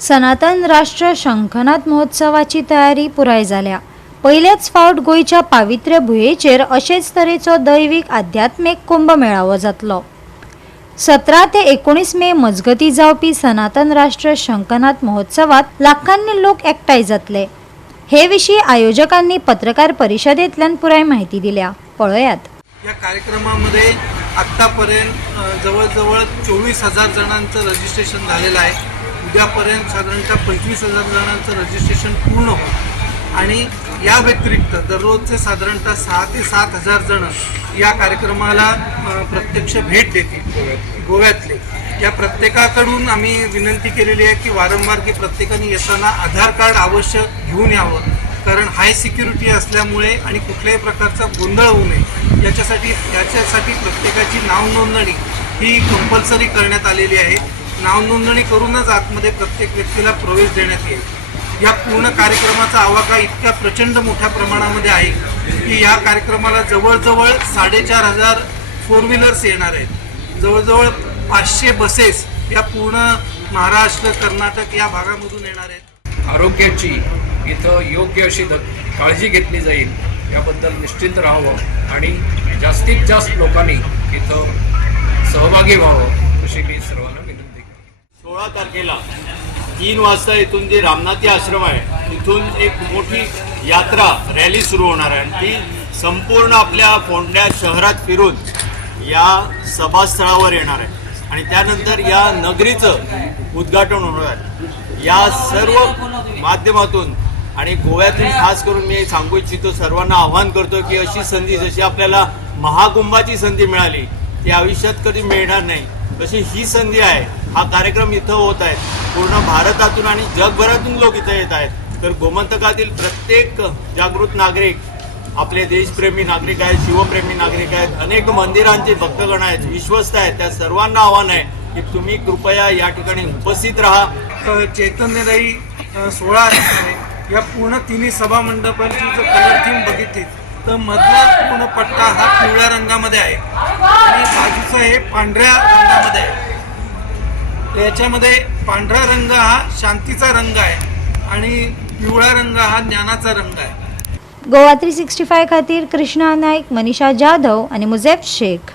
सनातन राष्ट्र शंखनाद महोत्सवाची तयारी पुराय जाल्या। पहिलेच फावट गोयच्या पावित्र्य भुंयेचेर अशेच तरेचो दैवीक आध्यात्मिक कुंभ मेळावो जातलो। 17 ते 19 मे मजगती जावपी सनातन राष्ट्र शंखनाद महोत्सवात लाखांनी लोक एकठांय जातले। हे विशीं आयोजकांनी पत्रकार परिषदेंतल्यान पुराय माहिती दिल्या। पळयात। या कार्यक्रमामध्ये आत्तापर्यंत जवळजवळ 24,000 जणांचं रजिस्ट्रेशन झालेलं आहे। उद्यापर्यंत साधारणतः 25,000 जणांचं रजिस्ट्रेशन पूर्ण होईल आणि या व्यतिरिक्त दररोजचे साधारणतः 6 ते 7,000 जण या कार्यक्रमाला प्रत्यक्ष भेट देतील गोव्यातले। या प्रत्येकाकडून आम्ही विनंती केलेली आहे की वारंवार की प्रत्येकाने येताना आधार कार्ड अवश्य घेऊन यावं, कारण हाय सिक्युरिटी असल्यामुळे आणि कुठल्याही प्रकारचा गोंधळ होऊ नये याच्यासाठी प्रत्येकाची नाव नोंदणी ही कंपल्सरी करण्यात आलेली आहे। नाव नोंदणी करूनच आतमध्ये प्रत्येक व्यक्तीला प्रवेश देण्यात येईल। या पूर्ण कार्यक्रमाचा आवाका इतक्या प्रचंड मोठ्या प्रमाणामध्ये आहे की या कार्यक्रमाला जवळजवळ 4,500 फोर व्हीलर्स येणार आहेत। जवळजवळ 500 बसेस या पूर्ण महाराष्ट्र कर्नाटक या भागामधून येणार आहेत। आरोग्याची इथं योग्य अशी काळजी घेतली जाईल याबद्दल निश्चिंत राहावं आणि जास्तीत जास्त लोकांनी इथं सहभागी व्हावं अशी मी सर्वांना विनंती करतो। 16 तारखेला 3 वाजता इथून जे रामनाथी आश्रम आहे तिथून एक मोठी यात्रा रॅली सुरू होणार आहे आणि ती संपूर्ण आपल्या फोंड्या शहरात फिरून या सभास्थळावर येणार आहे आणि त्यानंतर या नगरीचं उद्घाटन होणार आहे। या सर्व माध्यमातून आणि गोव्यातून खास करून मी सांगू इच्छितो, सर्वांना आवाहन करतो की अशी संधी जशी आपल्याला महाकुंभाची संधी मिळाली ती आयुष्यात कधी मिळणार नाही, तशी ही संधी आहे। हा कार्यक्रम इथं होत आहे, पूर्ण भारतातून आणि जगभरातून लोक इथं येत आहेत। तर गोमंतकातील प्रत्येक जागृत नागरिक, आपले देशप्रेमी नागरिक आहेत, शिवप्रेमी नागरिक आहेत, अनेक मंदिरांचे भक्तगण आहेत, विश्वस्त आहेत, त्या सर्वांना आव्हान आहे की तुम्ही कृपया या ठिकाणी उपस्थित राहा। चैतन्यदायी 16 आहे। या पूर्ण तिन्ही सभा मंडपांची जर कलर थीम बघितली तर मधला पूर्ण पट्टा हा पिवळ्या रंगामध्ये आहे आणि बाजूचा हे पांढऱ्या रंगामध्ये आहे। याच्यामध्ये पांढरा रंग हा शांतीचा रंग आहे आणि पिवळा रंग हा ज्ञानाचा रंग आहे। गोवा 365 खातीर कृष्णा नाईक, मनीषा जाधव आणि मुझेफ शेख।